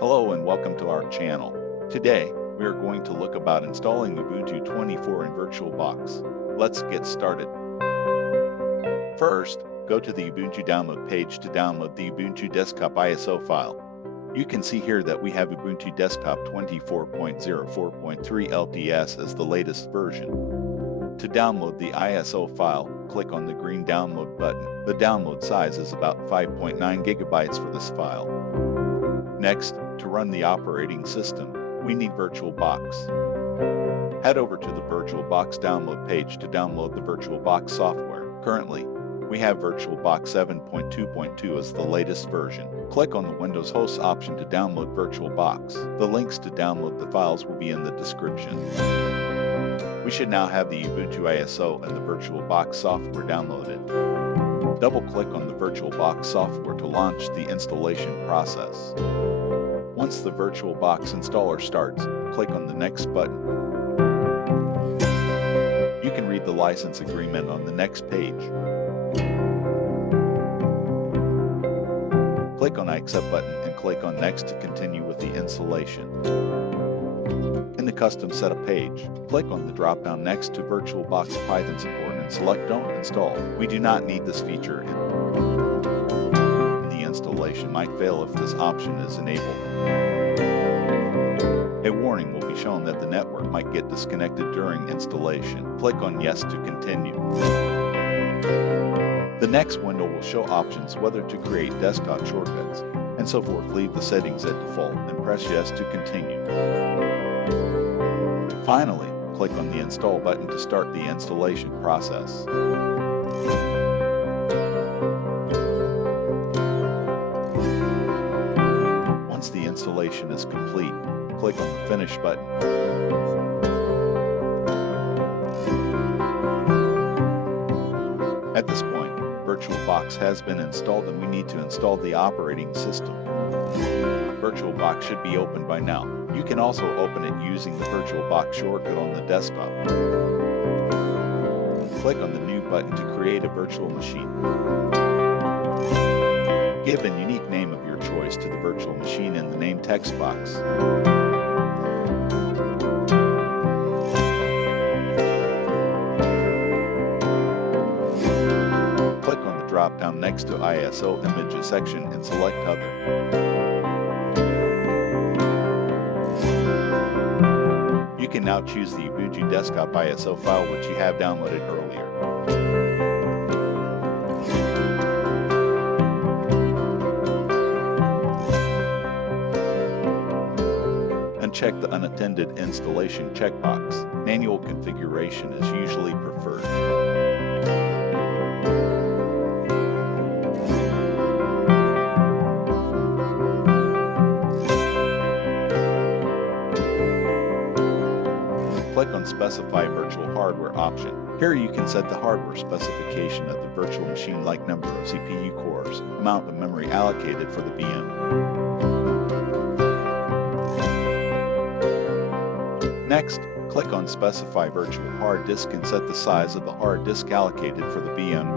Hello and welcome to our channel. Today, we are going to look about installing Ubuntu 24 in VirtualBox. Let's get started. First, go to the Ubuntu download page to download the Ubuntu Desktop ISO file. You can see here that we have Ubuntu Desktop 24.04.3 LTS as the latest version. To download the ISO file, click on the green download button. The download size is about 5.9 gigabytes for this file. Next, to run the operating system, we need VirtualBox. Head over to the VirtualBox download page to download the VirtualBox software. Currently, we have VirtualBox 7.2.2 as the latest version. Click on the Windows host option to download VirtualBox. The links to download the files will be in the description. We should now have the Ubuntu ISO and the VirtualBox software downloaded. Double-click on the VirtualBox software to launch the installation process. Once the VirtualBox installer starts, click on the Next button. You can read the license agreement on the next page. Click on I accept button and click on Next to continue with the installation. In the custom setup page, click on the drop-down next to VirtualBox Python support and select Don't install. We do not need this feature and the installation might fail if this option is enabled. A warning will be shown that the network might get disconnected during installation. Click on Yes to continue. The next window will show options whether to create desktop shortcuts and so forth. Leave the settings at default and press Yes to continue. Finally, click on the Install button to start the installation process. Once the installation is complete, click on the Finish button. At this point, VirtualBox has been installed and we need to install the operating system. VirtualBox should be opened by now. You can also open it using the VirtualBox shortcut on the desktop. Click on the New button to create a virtual machine. Give a unique name of your choice to the virtual machine in the name text box. Click on the drop-down next to ISO Images section and select Other. You can now choose the Ubuntu Desktop ISO file which you have downloaded earlier. Uncheck the unattended installation checkbox. Manual configuration is usually preferred. Click on Specify Virtual Hardware option. Here you can set the hardware specification of the virtual machine like number of CPU cores, amount of memory allocated for the VM. Next, click on Specify Virtual Hard Disk and set the size of the hard disk allocated for the VM.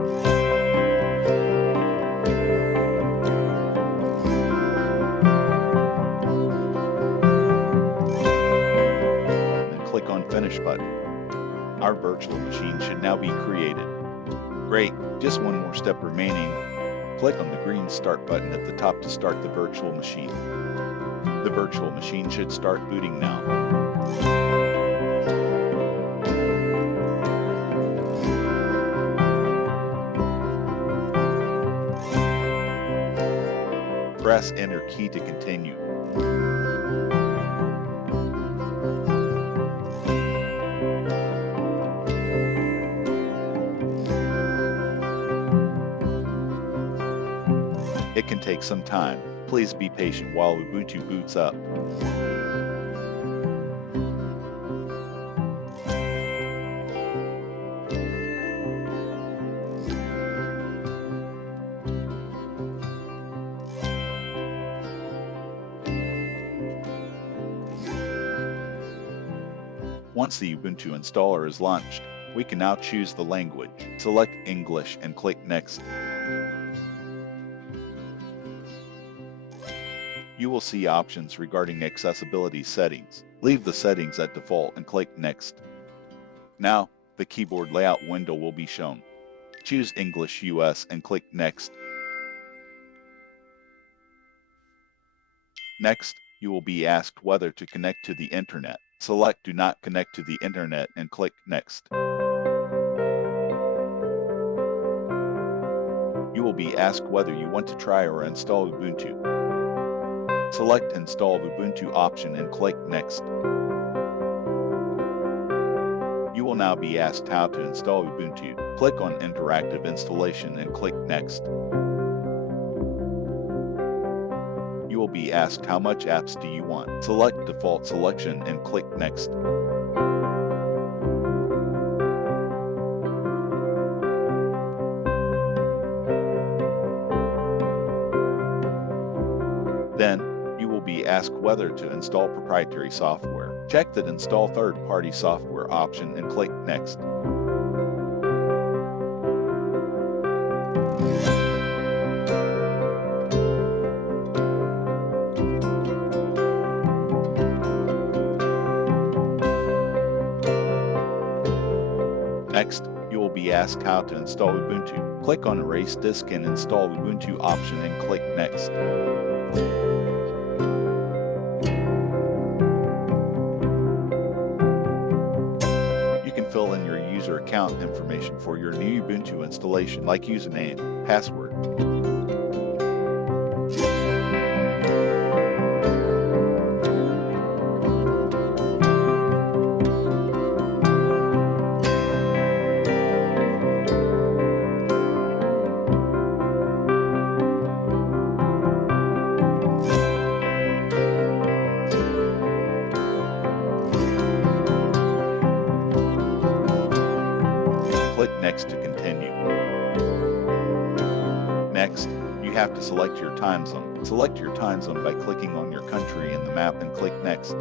Click on Finish button. Our virtual machine should now be created. Great, just one more step remaining. Click on the green Start button at the top to start the virtual machine. The virtual machine should start booting now. Press Enter key to continue. It can take some time. Please be patient while Ubuntu boots up. Once the Ubuntu installer is launched, we can now choose the language. Select English and click Next. You will see options regarding accessibility settings. Leave the settings at default and click Next. Now, the keyboard layout window will be shown. Choose English US and click Next. Next, you will be asked whether to connect to the Internet. Select Do Not Connect to the Internet and click Next. You will be asked whether you want to try or install Ubuntu. Select Install Ubuntu option and click Next. You will now be asked how to install Ubuntu. Click on Interactive Installation and click Next. You will be asked how much apps do you want. Select Default Selection and click Next. Then, you will be asked whether to install proprietary software. Check that Install Third-Party Software option and click Next. Next, you will be asked how to install Ubuntu. Click on Erase Disk and Install Ubuntu option and click Next. You can fill in your user account information for your new Ubuntu installation, like username, password. Click Next to continue. Next, you have to select your time zone. Select your time zone by clicking on your country in the map and click Next.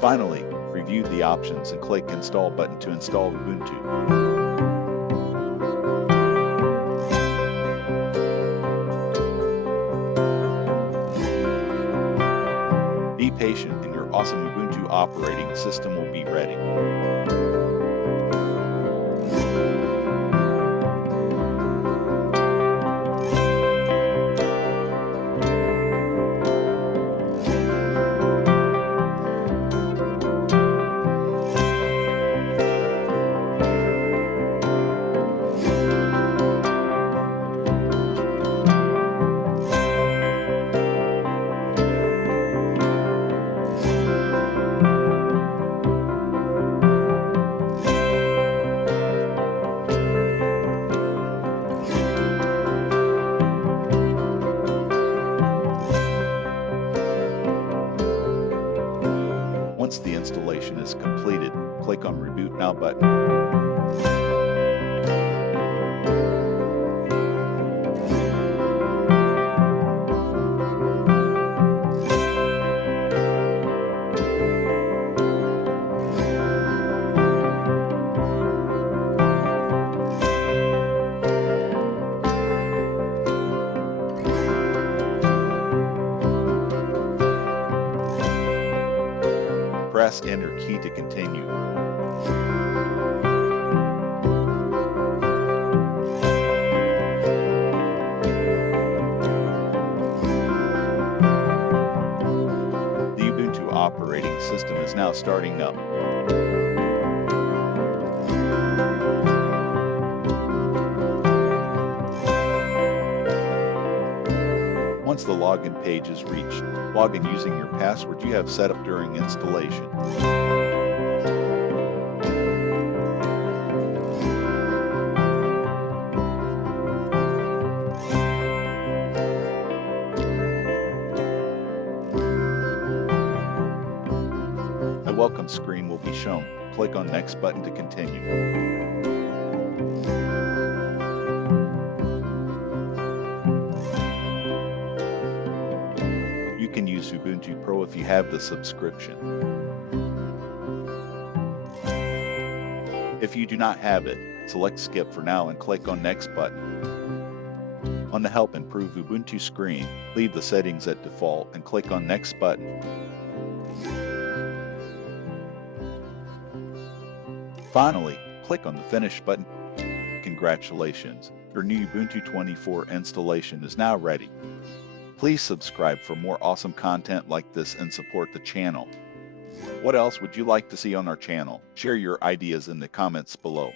Finally, review the options and click Install button to install Ubuntu. Be patient and your awesome Ubuntu operating system will be ready. Once the installation is completed, click on Reboot Now button. Press Enter key to continue. The Ubuntu operating system is now starting up. Once the login page is reached, log in using your password you have set up during installation. A welcome screen will be shown. Click on Next button to continue. You can use Ubuntu Pro if you have the subscription. If you do not have it, Select Skip for now and click on Next button. On the Help Improve Ubuntu screen, leave the settings at default and click on Next button. Finally, click on the Finish button. Congratulations, your new Ubuntu 24 installation is now ready. Please subscribe for more awesome content like this and support the channel. What else would you like to see on our channel? Share your ideas in the comments below.